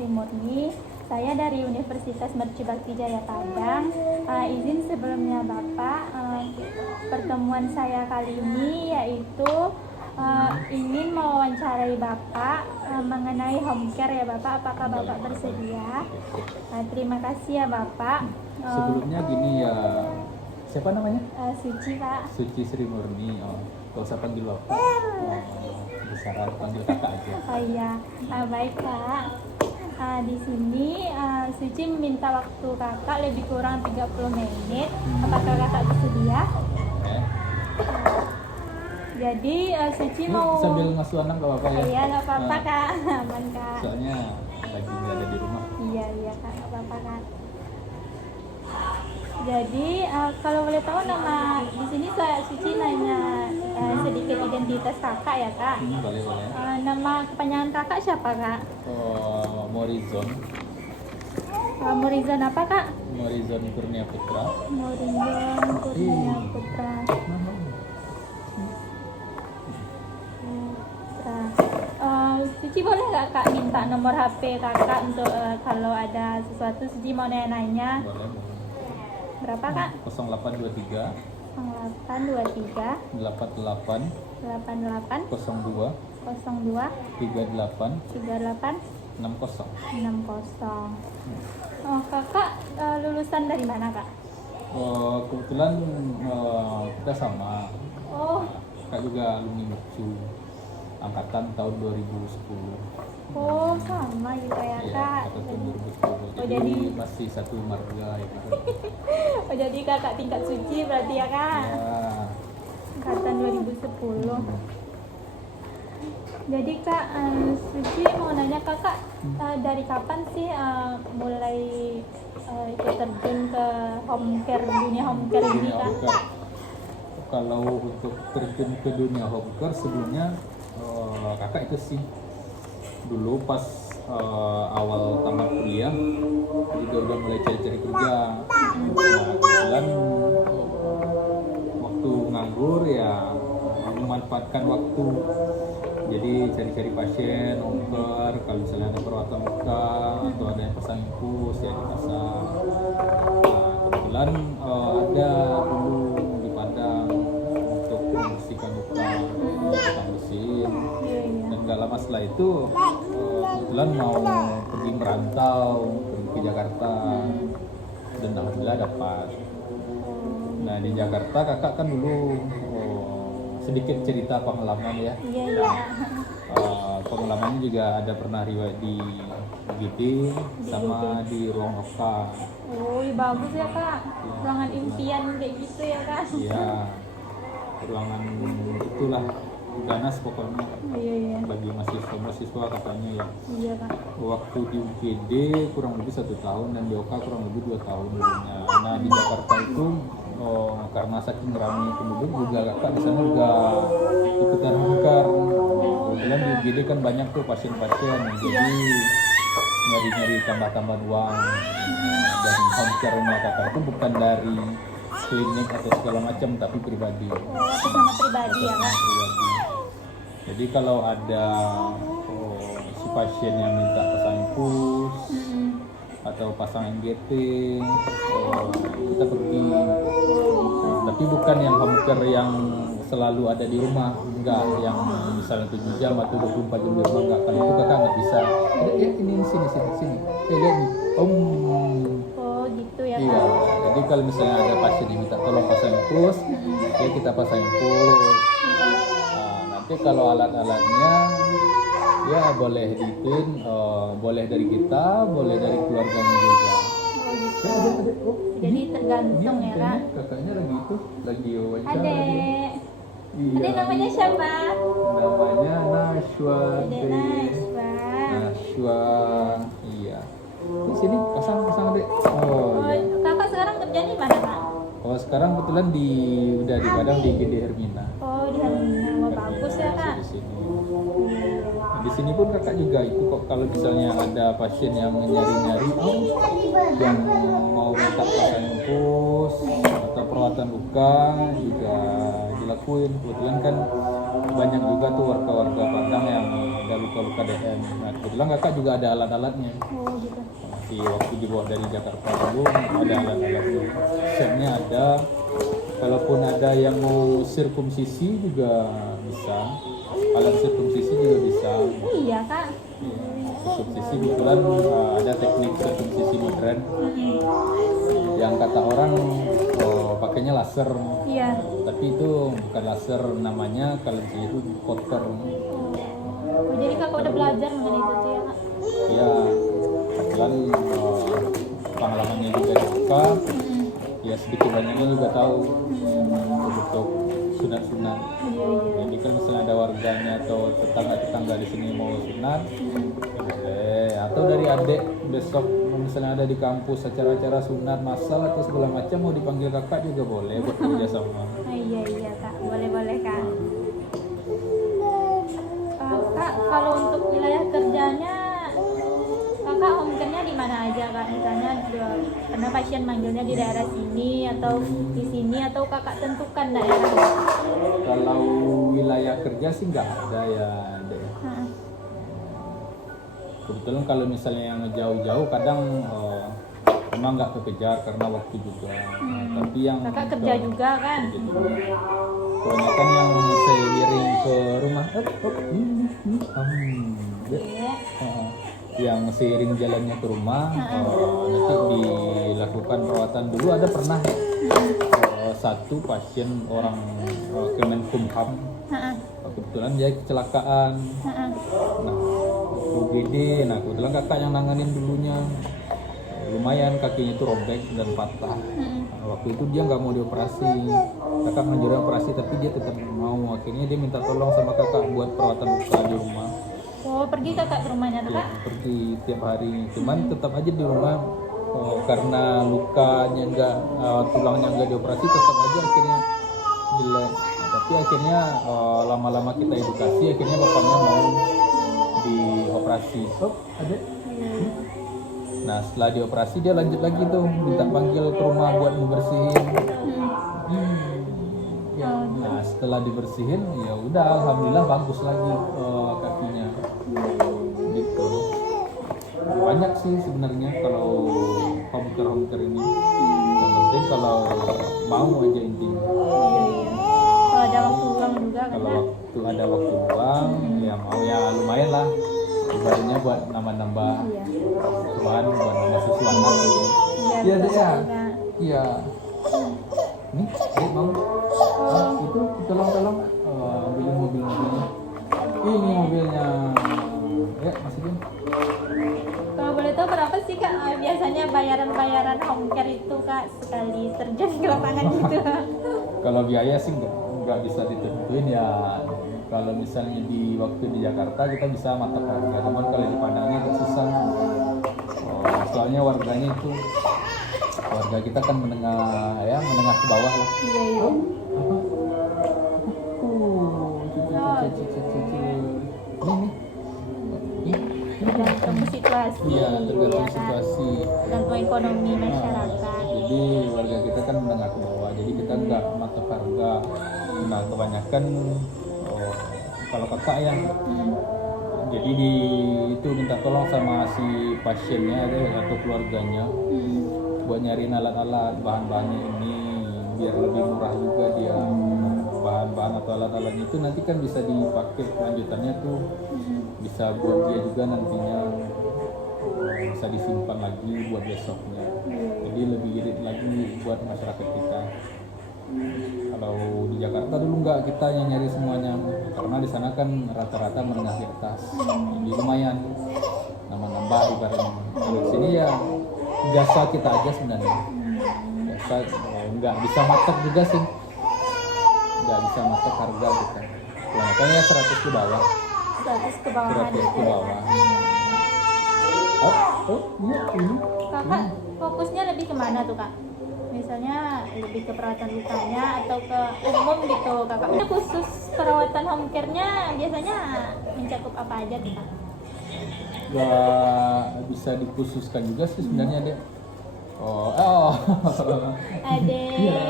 Sri Murni. Saya dari Universitas Mercu Bakti Jaya Padang. Izin sebelumnya Bapak, pertemuan saya kali ini yaitu ingin mewawancarai Bapak mengenai home care ya Bapak. Apakah Bapak bersedia? Terima kasih ya Bapak. Sebelumnya gini ya, siapa namanya? Suci Pak. Suci Sri Murni. Gak usah panggil Bapak. Bisa panggil kakak aja. Oh iya, baik Kak. Di sini Suci meminta waktu kakak lebih kurang 30 menit. Apakah kakak bersedia? Jadi Suci mau sambil ngasuh anak gak apa-apa ya? Iya, gak apa-apa Kak, aman Kak. Soalnya lagi nggak ada di rumah. Iya Kak, gak apa-apa Kak. Jadi kalau boleh tahu nama di sini Suci nanya sedikit identitas kakak ya Kak. Boleh. Nama kepanjangan kakak siapa Kak? Morizon. Morizon apa Kak? Morizon Kurnia Putra. Morizon Kurnia Putra. Suci boleh nggak Kak minta nomor HP kakak untuk kalau ada sesuatu Suci mau nanya-nanya? Boleh. Berapa Kak? 0823 0823 88 88 02 02 38 38 60. 60. Kakak lulusan dari mana Kak? Kebetulan kita sama. Oh Kak juga alumni Mercu angkatan tahun 2010. Sama gitu ya Kak. Angkatan tahun 2010. Jadi masih satu marga ya Kak. Jadi kakak tingkat Suci berarti ya Kak? Ya. Angkatan 2010. Jadi Kak, Suci mau nanya kakak dari kapan sih mulai ikut terjun ke home care, dunia home care ini Kak? Kalau untuk terjun ke dunia home care sebelumnya kakak itu sih dulu pas awal tamat kuliah juga udah mulai cari-cari kerja. Kebetulan waktu nganggur ya memanfaatkan waktu, jadi cari-cari pasien home care. Kalau misalnya ada perawatan luka atau ada yang pasang infus ya dipasang. Kebetulan ada dulu di Padang untuk membersihkan luka, kita bersihin. Dan gak lama setelah itu kebetulan mau pergi merantau, pergi ke Jakarta, dan alhamdulillah dapat. Nah di Jakarta kakak kan dulu sedikit cerita pengalaman ya. Iya. Pengalamannya juga ada pernah riwayat di UGD sama di ruang Oka. Bagus ya Kak. Ruangan impian kayak gitu ya Kak. Iya, ruangan itulah ganas pokoknya. Iya. Bagi mahasiswa katanya ya. Iya Kak. Waktu di UGD kurang lebih 1 tahun dan di Oka kurang lebih 2 tahun dulunya. Nah di Jakarta itu karena saking ramai penduduk juga kakak di sana juga ikutan hongkar. Kemudian di UGD kan banyak tuh pasien-pasien, jadi nyari-nyari tambah-tambah uang. Dan home care-nya kakak itu bukan dari klinik atau segala macam, tapi pribadi. Sama pribadi ya Kak. Pribadi. Jadi kalau ada si pasien yang minta pasang infus atau pasang NGT, kita pergi. Tapi bukan yang home care yang selalu ada di rumah, enggak, yang misalnya 7 jam atau 24 jam di rumah, enggak. Kalau itu kakak nggak bisa. Ini sini. Lihat nih. Gitu ya Kak. Iya. Jadi kalau misalnya ada pasien yang minta tolong pasang infus, ya kita pasang infus. Nanti kalau alat-alatnya ya boleh diitin, boleh dari kita, boleh dari keluarganya juga. Gitu. Jadi tergantung ya Kak. Kakaknya lagi wawancara. Adek. Iya. Adek namanya siapa? Namanya Nashwa. Adek Nashwa. Iya. Di sini pasang Adek. Iya. Kakak sekarang kerja di mana Kak? Sekarang kebetulan udah di Padang di GD Hermina. Di Hermina. Bagus ya Kak. Di sini. Di sini pun kakak juga itu kok, kalau misalnya ada pasien yang nyari-nyari yang mau minta pasang infus atau perawatan luka juga dilakuin. Kebetulan kan banyak juga tuh warga-warga Padang yang ada luka-luka DM. Nah kebetulan kakak juga ada alat-alatnya. Oh gitu. Di waktu dibawa dari Jakarta dulu ada alat-alatnya. Setnya ada. Kalaupun ada yang mau sirkumsisi juga bisa. Alat sirkumsisi juga bisa. Oh iya kak. Sirkumsisi kebetulan ada teknik sirkumsisi modern yang kata orang pakainya laser. Iya. Tapi itu bukan laser, namanya kalau di sini itu cutter. Oh, jadi kakak udah belajar mengenai itu tuh ya kak? Ya kebetulan pengalamannya juga suka. Ya sedikit banyaknya juga tahu untuk sunat-sunat. Iya iya. Jadi kalau misalnya ada warganya atau tetangga-tetangga di sini mau sunat, ya boleh. Atau dari adik besok misalnya ada di kampus acara-acara sunat masal atau segala macam mau dipanggil kakak juga boleh buat kerja sama. Oh, iya iya kak, boleh kak. Kak kalau untuk wilayah kerjanya kakak home care-nya di mana aja kak? Misalnya karena pasien manggilnya di daerah sini atau di sini atau kakak tentukan daerah? Kalau wilayah kerja sih nggak ada ya, Dek. Heeh. Kebetulan kalau misalnya yang jauh-jauh kadang memang nggak kekejar karena waktu juga. Tapi yang Kakak kerja juga kan? kerja juga. Kebanyakan yang seiring ke rumah, ya. Iya. Yang seiring jalannya ke rumah, nanti dilakukan perawatan dulu. Ada pernah satu pasien orang Kemenkumham, kebetulan dia kecelakaan. Nah, UGD, nah kebetulan kakak yang nanganin dulunya. Lumayan kakinya itu robek dan patah. Nah, waktu itu dia nggak mau dioperasi, kakak ngajarin operasi tapi dia tetap mau. Akhirnya dia minta tolong sama kakak buat perawatan luka di rumah. Oh pergi kakak ke rumahnya tuh Ya, kak? pergi tiap hari, cuman tetap aja di rumah karena lukanya enggak, tulangnya enggak dioperasi, tetap aja akhirnya jelek. Nah, tapi akhirnya lama-lama kita edukasi, akhirnya bapaknya mau dioperasi. Oh, ada. Nah setelah dioperasi dia lanjut lagi tuh minta panggil ke rumah buat membersihin. Ya, nah setelah dibersihin ya udah alhamdulillah bagus lagi kakinya. Gitu. Banyak sih sebenarnya kalau home care ini. Yang penting kalau mau aja intinya. Kalau ada waktu luang juga kan Kalau kak? waktu ada waktu luang ya mau ya lumayan lah. Ibaratnya buat nambah-nambah bahan, buat nambah sesuatu gitu. Iya deh ya. Iya. Nih, Dek mau? Itu tolong ambilin mobilnya. Ini mobilnya. Ya, masukin. Kalau boleh tahu berapa sih kak biasanya bayaran home care itu kak sekali terjun ke lapangan gitu? Kalau biaya sih nggak bisa ditentuin ya. Kalau misalnya di waktu di Jakarta kita bisa matok harga, namun kalau di Padangnya agak susah. Soalnya warganya itu warga kita kan menengah ke bawah lah. Iya iya. Tergantung situasi. Iya, tergantung ya, Kak? situasi. Tergantung ekonomi masyarakat. Jadi warga kita kan menengah ke bawah, jadi kita nggak matok harga. Nah kebanyakan kalau kakak ya, jadi itu minta tolong sama si pasiennya atau keluarganya buat nyariin alat-alat bahan-bahannya ini biar lebih murah juga dia. Bahan-bahan atau alat-alatnya itu nanti kan bisa dipakai kelanjutannya tuh, bisa buat dia juga nantinya, bisa disimpan lagi buat besoknya. Jadi lebih irit lagi buat masyarakat kita. Kalau di Jakarta dulu nggak, kita yang nyari semuanya karena di sana kan rata-rata menengah ke atas, jadi lumayan nambah-nambah ibaratnya. Kalau di sini ya jasa kita aja sebenarnya, jasa nggak bisa matok juga sih, nggak bisa matok harga kita. Makanya 100 ke bawah. 100 ke bawah 100 ke aja. bawah. Iya ini. Kakak fokusnya lebih kemana tuh kak? Misalnya lebih ke perawatan lukanya atau ke umum gitu kakak? Ini khusus perawatan home care-nya biasanya mencakup apa aja tuh kak? Gak bisa dikhususkan juga sih sebenarnya deh. Oh. Ade. Iya,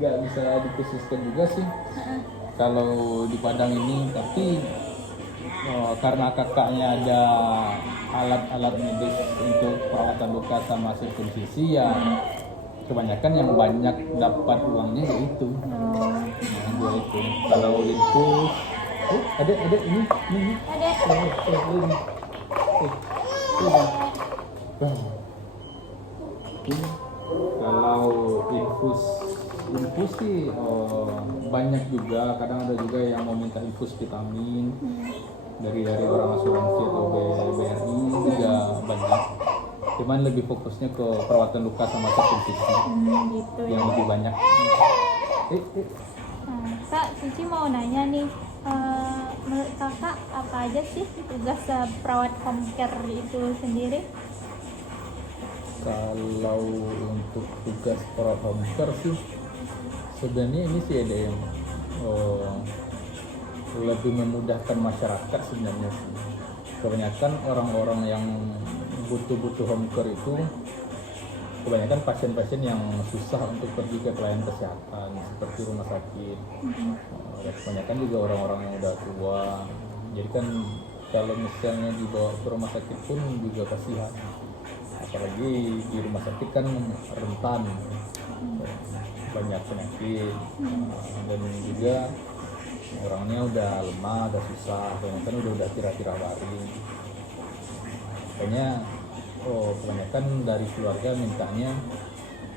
nggak bisa dikhususkan juga sih. kalau di Padang ini, tapi karena kakaknya ada alat-alat medis untuk perawatan luka sama sirkumsisi, ya kebanyakan yang banyak dapat uangnya yaitu yang dua itu. Kalau infus, ada ini. Adek. Kalau infus sih banyak juga. Kadang ada juga yang mau minta infus vitamin dari orang asuransi atau BRI juga banyak. Cuman lebih fokusnya ke perawatan luka sama sirkumsisi Gitu ya. yang lebih banyak. Kak, Cici mau nanya nih, menurut kakak apa aja sih tugas perawat home care itu sendiri? Kalau untuk tugas perawat home care sih sebenarnya ini sih ada yang lebih memudahkan masyarakat sebenarnya sih. Kebanyakan orang-orang yang butuh home care itu kebanyakan pasien-pasien yang susah untuk pergi ke pelayanan kesehatan seperti rumah sakit. Dan kebanyakan juga orang-orang yang udah tua. Jadi kan kalau misalnya dibawa ke rumah sakit pun juga kasihan. Apalagi di rumah sakit kan rentan, banyak penyakit, dan juga orangnya udah lemah, udah susah, kan udah kira-kira baring. Makanya kebanyakan dari keluarga mintanya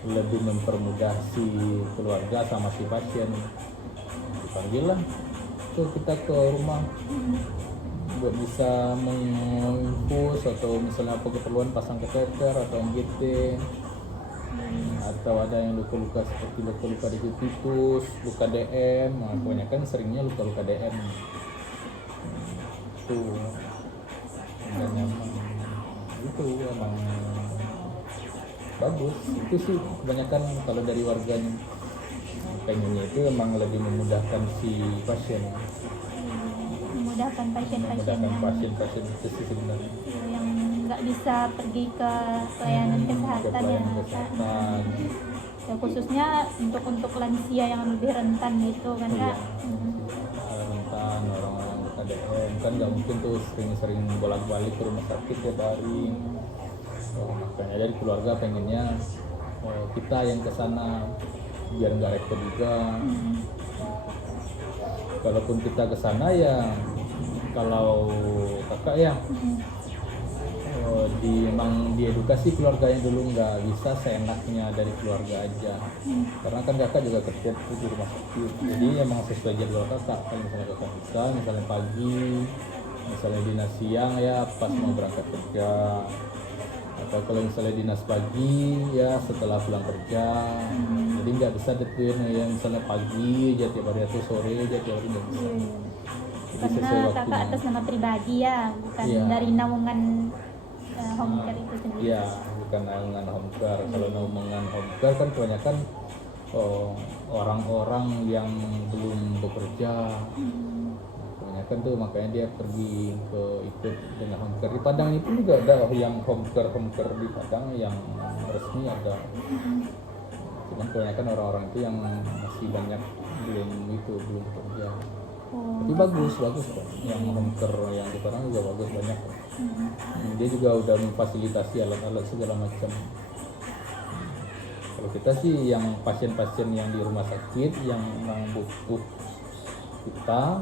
lebih mempermudah si keluarga sama si pasien. Dipanggil lah tuh kita ke rumah buat bisa menginfus atau misalnya apa keperluan pasang kateter atau MGT, atau ada yang luka-luka seperti luka-luka di titus, luka DM. Kebanyakan seringnya luka-luka DM itu dan nyaman. Itu emang bagus. Itu sih kebanyakan kalau dari warganya pengennya itu emang lebih memudahkan si pasien, Memudahkan pasien itu sih sebenarnya. yang nggak bisa pergi ke pelayanan kesehatan ya, kesehatan. Ya, khususnya untuk lansia yang lebih rentan gitu kan Kak. Rentan orang-orang KDM kan nggak mungkin tuh sering-sering bolak-balik ke rumah sakit tiap hari. Makanya dari keluarga pengennya kita yang ke sana biar nggak repot juga. Kalaupun kita ke sana ya, kalau kakak ya emang diedukasi keluarganya dulu, nggak bisa seenaknya dari keluarga aja. Karena kan kakak juga kerja di rumah sakit, jadi emang sesuai jadwal kakak. Kalau misalnya kakak bisa, misalnya pagi, misalnya dinas siang ya pas mau berangkat kerja, atau kalau misalnya dinas pagi ya setelah pulang kerja. Jadi nggak bisa detuin ya misalnya pagi aja tiap hari atau sore aja tiap hari, nggak bisa. Jadi Karena kakak atas nama pribadi ya, bukan dari naungan home care itu sendiri. Iya, bukan naungan home care. Kalau naungan home care kan kebanyakan orang-orang yang belum bekerja. Kebanyakan tuh makanya dia pergi ke ikut dengan home care. Di Padang itu juga ada yang home care di Padang yang resmi ada. Cuman kebanyakan orang-orang itu yang masih banyak belum bekerja. Tapi bagus kok. Yang home care yang di Padang juga bagus, banyak. Dia juga udah memfasilitasi alat-alat segala macam. Kalau kita sih yang pasien-pasien yang di rumah sakit yang memang butuh kita,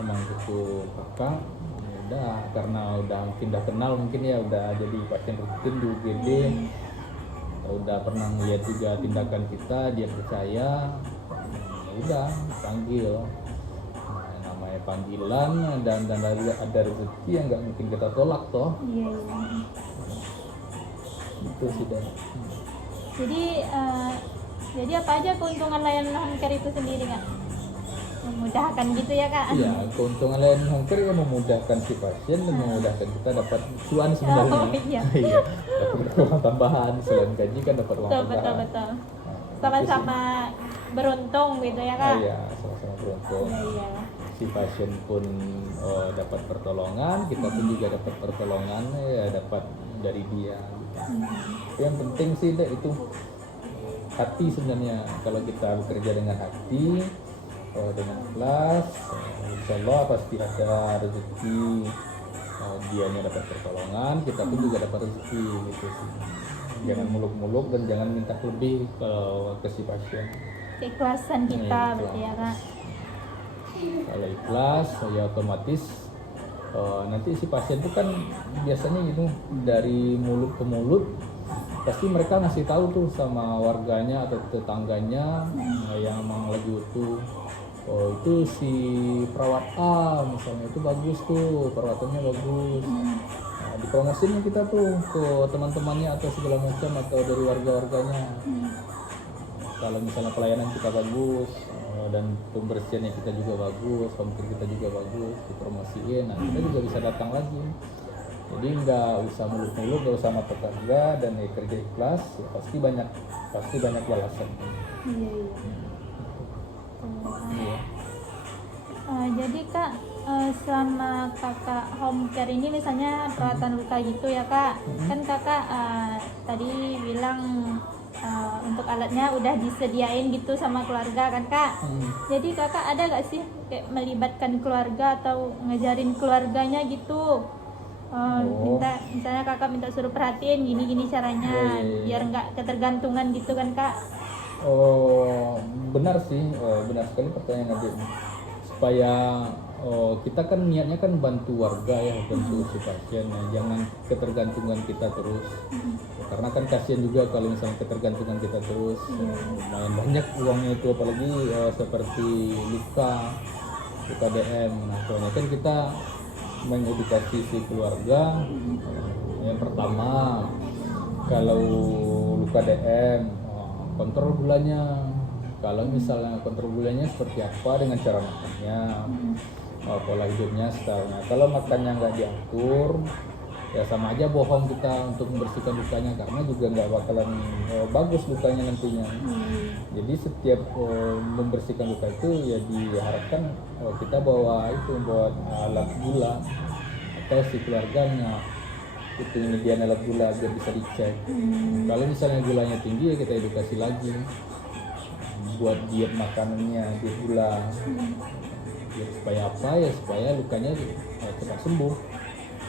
memang butuh kakak, ya udah, karena mungkin udah kenal, mungkin ya udah jadi pasien rutin di UGD, udah pernah lihat juga tindakan kita, dia percaya, ya udah panggil. Namanya panggilan dan ada rezeki yang nggak mungkin kita tolak toh. Iya. Itu sih deh. Jadi apa aja keuntungan layanan home care itu sendiri Kak? Memudahkan gitu ya Kak? Iya, keuntungan layanan home care yang memudahkan si pasien dan memudahkan kita dapat cuan sebenarnya. Iya. Dapat uang tambahan selain gaji kan dapat uang tambahan. Betul. Sama-sama beruntung gitu ya Kak? Iya, sama-sama beruntung. Iya. Si pasien pun dapat pertolongan, kita pun juga dapat pertolongan, ya dapat dari dia. Yang penting sih itu hati sebenarnya. Kalau kita bekerja dengan hati, dengan ikhlas, insya Allah pasti ada rezeki. Dianya dapat pertolongan, kita pun juga dapat rezeki gitu sih. Jangan muluk-muluk dan jangan minta lebih ke si pasien. Keikhlasan kita Iya, berarti ya kak. Kalau ikhlas ya otomatis nanti si pasien itu kan biasanya gitu dari mulut ke mulut pasti mereka ngasih tahu tuh sama warganya atau tetangganya yang emang lagi utuh. Oh itu si perawat A misalnya itu bagus tuh, perawatannya bagus. Nah, dipromosinya kita tuh ke teman-temannya atau segala macam atau dari warga-warganya. Kalau misalnya pelayanan kita bagus dan pembersihannya kita juga bagus, home care kita juga bagus, dipromosiin, nah kita juga bisa datang lagi. Jadi nggak usah muluk-muluk, nggak usah mata kerja dan kerja ikhlas, ya pasti banyak balasan. Iya iya. Iya. Jadi kak, selama kakak home care ini misalnya perawatan luka gitu ya kak, kan kakak tadi bilang untuk alatnya udah disediain gitu sama keluarga kan kak. Jadi kakak ada gak sih kayak melibatkan keluarga atau ngajarin keluarganya gitu? Misalnya kakak minta suruh perhatiin gini-gini caranya biar nggak ketergantungan gitu kan kak. Oh benar sih, benar sekali pertanyaan adik. Supaya kita kan niatnya kan bantu warga ya, bantu si pasien, ya. Jangan ketergantungan kita terus. Karena kan kasihan juga kalau misalnya ketergantungan kita terus, lumayan banyak uangnya itu apalagi seperti luka DM. Nah soalnya kan kita mengedukasi si keluarga. Yang pertama kalau luka DM kontrol gulanya. Kalau misalnya kontrol gulanya seperti apa dengan cara makannya, pola hidupnya, stylenya. Kalau makannya nggak diatur, ya sama aja bohong kita untuk membersihkan lukanya karena juga nggak bakalan bagus lukanya nantinya. Jadi setiap membersihkan luka itu ya diharapkan kita bawa alat gula atau si keluarganya itu menyediakan alat gula biar bisa dicek. Kalau misalnya gulanya tinggi ya kita edukasi lagi buat diet makanannya, diet gula. Ya, supaya apa ya supaya lukanya cepat sembuh.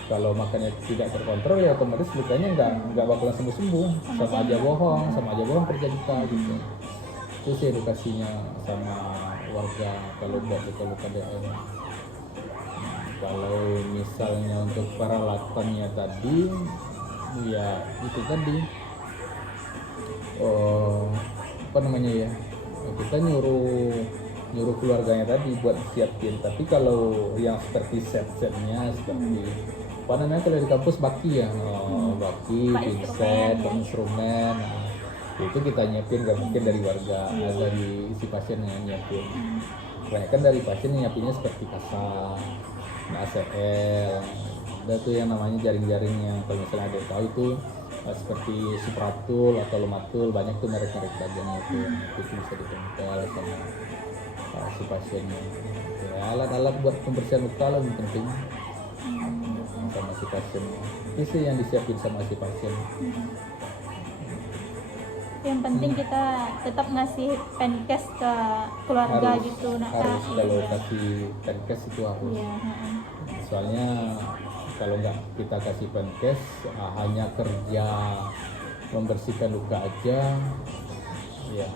Kalau makannya tidak terkontrol ya otomatis lukanya nggak bakalan sembuh. Sama aja bohong kerja kita gitu. Itu sih edukasinya sama warga kalau buat luka-luka DM. Kalau misalnya untuk peralatannya tadi ya itu tadi apa namanya ya, kita nyuruh keluarganya tadi buat siapin. Tapi kalau yang seperti set-setnya seperti apa namanya kalau di kampus baki ya, baki, pinset, instrumen, nah, itu kita nyiapin, gak mungkin dari warga, dari si pasien yang nyiapin. Kebanyakan dari pasien yang nyiapinnya seperti kasa, ACL, ada tuh yang namanya jaring-jaring yang kalau misalnya ada yang tahu itu seperti Supratul atau Lomatul, banyak tuh merek-merek dagangnya itu bisa ditempel sama si pasiennya. Ya, alat-alat buat pembersihan luka lah yang penting sama si pasien. Itu sih yang disiapin sama si pasien. Yang penting kita tetap ngasih penkes ke keluarga Harus, gitu. harus kalau kasih penkes itu harus. Iya, Soalnya kalau nggak kita kasih penkes hanya kerja membersihkan luka aja, ya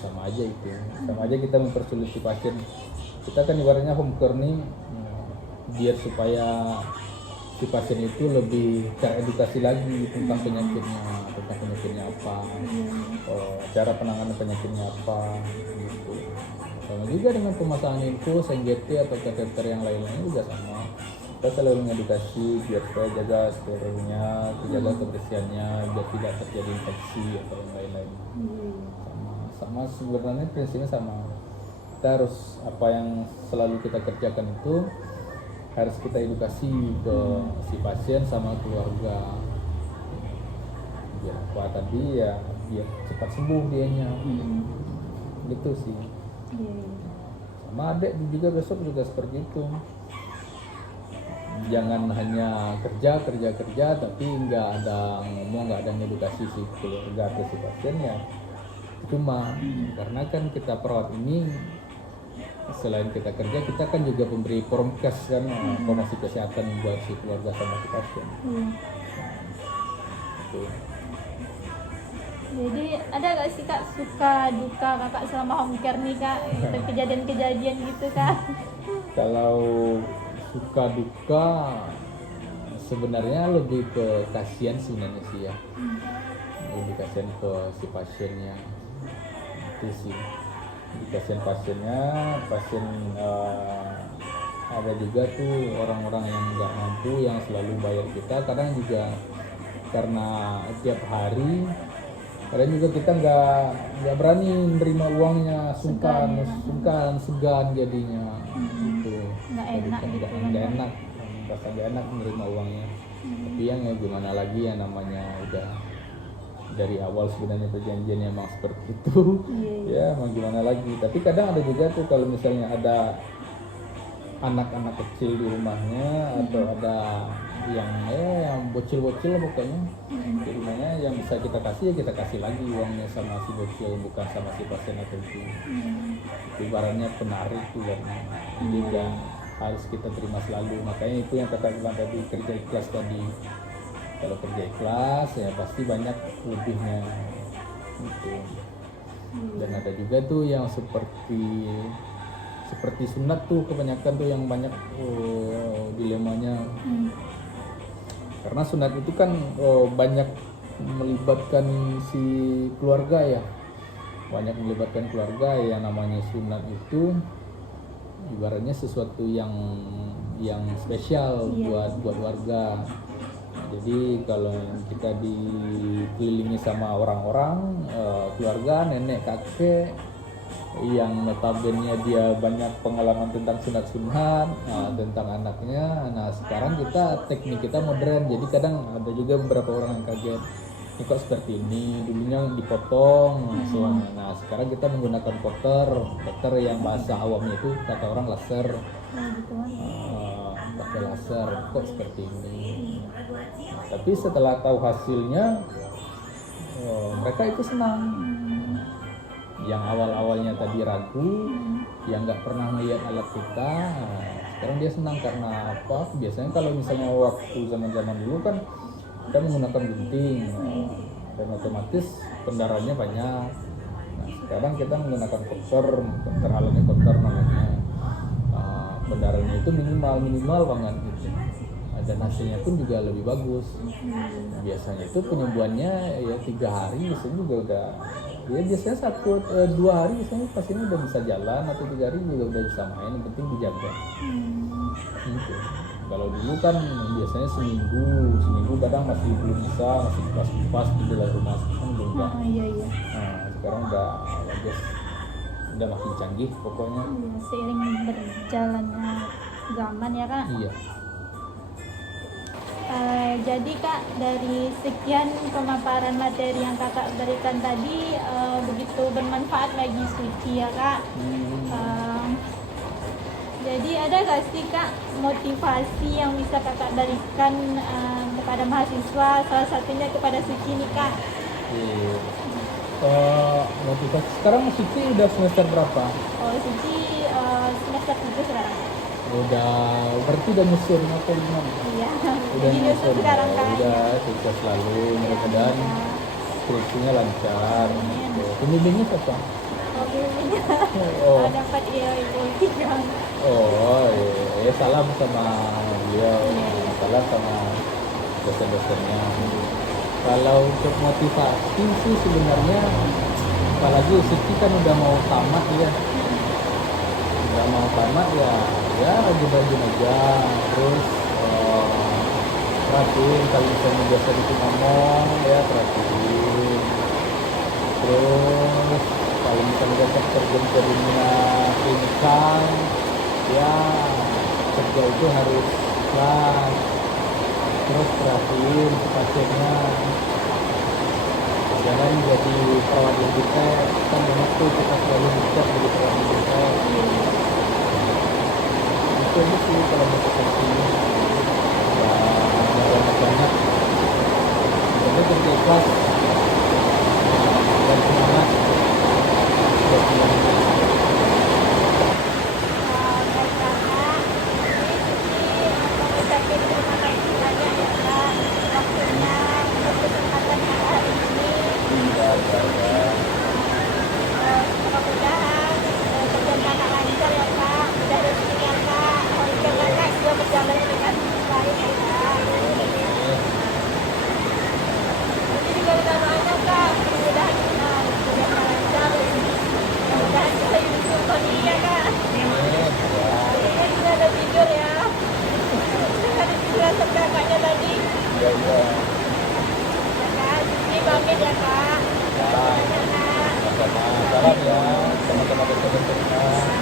sama aja itu. Sama aja kita mempersulit si pasien. Kita kan ibaratnya home care nih biar supaya si pasien itu lebih teredukasi lagi tentang penyakitnya apa, cara penanganan penyakitnya apa gitu. Sama juga dengan pemasangan infus, NGT atau kateter yang lain-lainnya juga sama. Kita selalu mengedukasi biar supaya jaga sterilnya, jaga kebersihannya, biar tidak terjadi infeksi atau yang lain-lain. Sama sebenarnya prinsipnya sama. Kita harus apa yang selalu kita kerjakan itu harus kita edukasi ke si pasien sama keluarga. Biar apa tadi ya biar cepat sembuh dianya. Gitu sih. Sama adik juga besok juga seperti itu. Jangan hanya kerja tapi nggak ada ngomong, nggak ada edukasi si keluarga atau si pasien ya. Cuma karena kan kita perawat ini selain kita kerja, kita kan juga pemberi promkes kan, promosi kesehatan buat si keluarga sama si pasien. Gitu. Jadi ada gak sih kak suka duka kakak selama home care nih kak? Itu kejadian-kejadian gitu kak? Kalau suka duka sebenarnya lebih ke kasihan sebenarnya sih ya, lebih kasihan ke si pasiennya itu sih, lebih kasihan pasiennya. Ada juga tuh orang-orang yang nggak mampu yang selalu bayar kita, kadang juga karena tiap hari kadang juga kita nggak berani nerima uangnya, sungkan segan jadinya gitu. Nggak enak gitu kan, nggak enak, rasa nggak enak menerima uangnya. Tapi yang ya gimana lagi ya, namanya udah dari awal sebenarnya perjanjiannya emang seperti itu. Ya mau gimana lagi. Tapi kadang ada juga tuh kalau misalnya ada anak-anak kecil di rumahnya atau ada yang bocil-bocil pokoknya di rumahnya, yang bisa kita kasih ya kita kasih lagi uangnya sama si bocil, bukan sama si pasien atau itu. Ibaratnya penarik uangnya, jadi kan harus kita terima selalu. Makanya itu yang kakak bilang tadi, kerja ikhlas tadi. Kalau kerja ikhlas ya pasti banyak lebihnya gitu. Dan ada juga tuh yang seperti sunat tuh, kebanyakan tuh yang banyak dilemanya. Karena sunat itu kan banyak melibatkan si keluarga ya, banyak melibatkan keluarga. Yang namanya sunat itu ibaratnya sesuatu yang spesial buat warga. Jadi kalau kita dikelilingi sama orang-orang, keluarga, nenek, kakek yang notabene dia banyak pengalaman tentang sunat-sunat, tentang anaknya. Nah sekarang teknik kita modern, jadi kadang ada juga beberapa orang yang kaget, ini kok seperti ini, dulunya dipotong. Nah sekarang kita menggunakan cutter yang bahasa awamnya itu kata orang laser. Pakai laser kok seperti ini. Tapi setelah tahu hasilnya, mereka itu senang. Yang awalnya tadi ragu, yang nggak pernah melihat alat kita, sekarang dia senang. Karena apa? Biasanya kalau misalnya waktu zaman dulu kan kita menggunakan gunting, dan otomatis pendarahannya banyak. Nah, sekarang kita menggunakan cutter alatnya cutter namanya. Pendarahannya itu minimal banget gitu. Dan hasilnya pun juga lebih bagus. Biasanya itu penyembuhannya ya 3 hari, biasanya juga udah. Ya biasanya 2 hari biasanya pasiennya udah bisa jalan, atau 3 hari juga udah bisa main, yang penting dijaga. Gitu. Kalau dulu kan biasanya seminggu kadang masih belum bisa, masih pas di dalam rumah kan belum bisa. Nah sekarang udah bagus, udah makin canggih pokoknya. Seiring berjalannya zaman ya kak. Iya. Jadi kak, dari sekian pemaparan materi yang kakak berikan tadi begitu bermanfaat bagi Suci ya kak. Jadi ada gak sih kak motivasi yang bisa kakak berikan kepada mahasiswa, salah satunya kepada Suci nih kak? Motivasi sekarang Suci udah semester berapa? Oh Suci semester 3 sekarang. Berarti udah nyusun atau gimana? Iya. Udah nyusun sekarang kak. Udah sukses selalu, mudah-mudahan skripsinya lancar. Pembimbingnya siapa? Oh. Dapat ibu tiga. Ya salam sama beliau, salam sama dosen-dosennya. Kalau untuk motivasi sih sebenarnya, apalagi Suci kan udah mau tamat ya. Ya rajin-rajin aja, terus perhatiin kalau misalnya biasa itu ngomong ya perhatiin. Terus kalau misalnya dapat terjun ke dunia klinikal ya kerja itu harus ikhlas. Terus perhatiin pasiennya, jangan jadi perawat digital. Kan banyak tuh kita selalu dicap jadi perawat digital. Itu aja sih kalau motivasi ya banyak. Jadi kerja ikhlas dan semangat. Mudah-mudahan kerjaan kakak lancar ya kak, mudah rezekinya kak, hobikan kakak juga berjalan dengan baik ya kak. Nanti juga minta doanya kak, mudah-mudahan kerjaan lancar, mudah-mudahan kita hidup sempurna ya kak. Ini kita ada tidur ya, kita ada tidur kakaknya tadi. Ya kak, ini pamit ya kak. Salam ya, sama-sama dokter-dokternya.